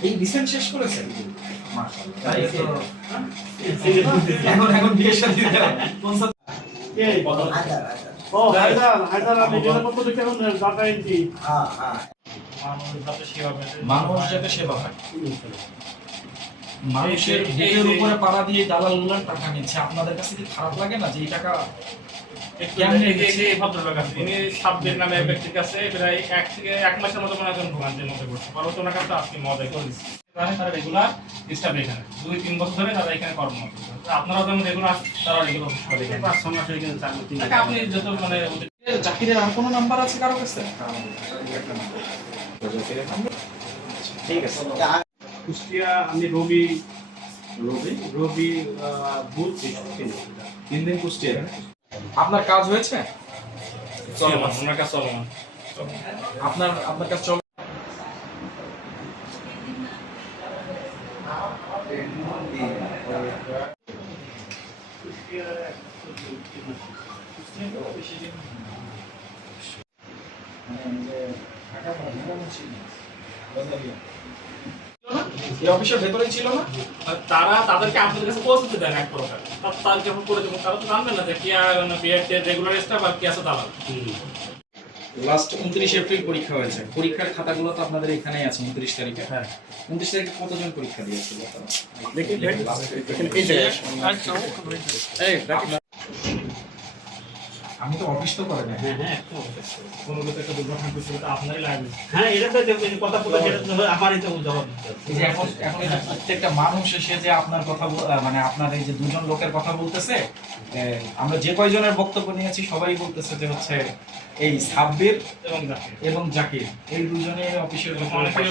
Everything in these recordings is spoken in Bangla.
এই রিসেন্ট শেষ করেছেন? এখন এখন বিয়ে শাদী কোন সাথে কে ও হায়দার হায়দার আমি নিরাপত্তা দেখে এখন ডাটা এন্ট্রি মানুষ যাতে সেবা হয় মানুষের বুকের উপরে পাড়া দিয়ে দালাল টাকা নিচ্ছে আপনাদের কাছে কি খারাপ লাগে না যে এই টাকা নামে এক ব্যক্তির কাছে প্রায় এক থেকে এক মাসের মতো মনে হয় ভোগান্তির মধ্যে পড়ছে। পরবর্তী ওনার আজকে মজাই করে দিচ্ছে। তারা তারা রেগুলার স্টাফ এখানে। দুই তিন বছর ধরে তারা এখানে কর্মরত আপনারাও যেমন রেগুলার তারা রেগুলার অফিস করে এখানে। পাঁচ ছ মাস চাকরি আপনি যত মানে ওদের জাকিরের আর কোনো নাম্বার আছে কারও কাছে? ঠিক আছে। কুষ্টিয়া আমি রবি। রবি? রবি বুধ তিন দিন কুষ্টিয়া। আপনার কাজ হয়েছে? চলমান ওনার কাছে চলমান। আপনার আপনার কাছে চল এই অফিসের ভেতরেই ছিল না? তারা তাদেরকে আপনাদের কাছে পৌঁছতে দেন এক প্রকার। তা- যখন করে দেবেন তারা তো জানবেন না যে কি বিয়ের রেগুলার স্টাফ আর কি আছে দালাল। লাস্ট উনত্রিশ এপ্রিল পরীক্ষা হয়েছে। পরীক্ষার খাতাগুলো তো আপনাদের এখানেই আছে উনত্রিশ তারিখে। হ্যাঁ। উনত্রিশ তারিখে কতজন পরীক্ষা দিয়েছিল তারা? দেখি আপনার- আমি তো অফিস তো করে না হ্যাঁ হ্যাঁ একদম। কোনো কিছু একটা দুর্ঘটনা কিছু তো আপনারই লাগবে। হ্যাঁ এটা তো কথা বলে সেটা তো আমারই তো জবাব দিতে এখন প্রত্যেকটা মানুষ এসে যে আপনার কথা মানে আপনার এই যে দুজন লোকের কথা বলতেছে আমরা যে কয়জনের বক্তব্য নিয়েছি সবাই বলতেছে যে হচ্ছে এই সাব্বির এবং জাকির। এই দুজনে অফিসের ভেতরে অনেকের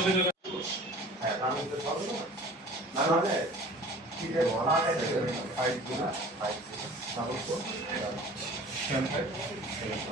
よろしくお願いします。